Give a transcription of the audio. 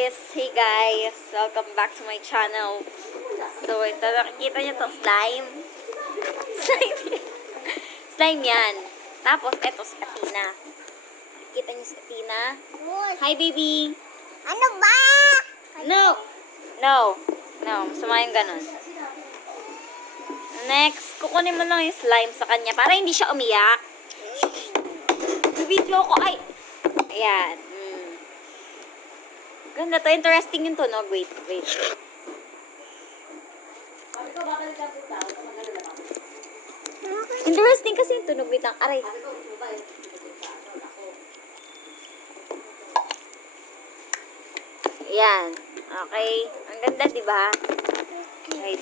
Yes, hey guys! Welcome back to my channel. So, ito, nakikita nyo itong slime. Slime. Slime yan. Tapos, ito si Athena. Nakikita nyo si Athena? Hi, baby! Ano ba? No! No! No, masama yung ganun. Next, kukunin mo lang yung slime sa kanya para hindi siya umiyak. Video ko, ay! Ayan. Ganda to. Interesting yung tunog. Wait. Interesting kasi yung tunog. Wait lang. Aray. Ayan. Okay. Ang ganda, diba? Okay.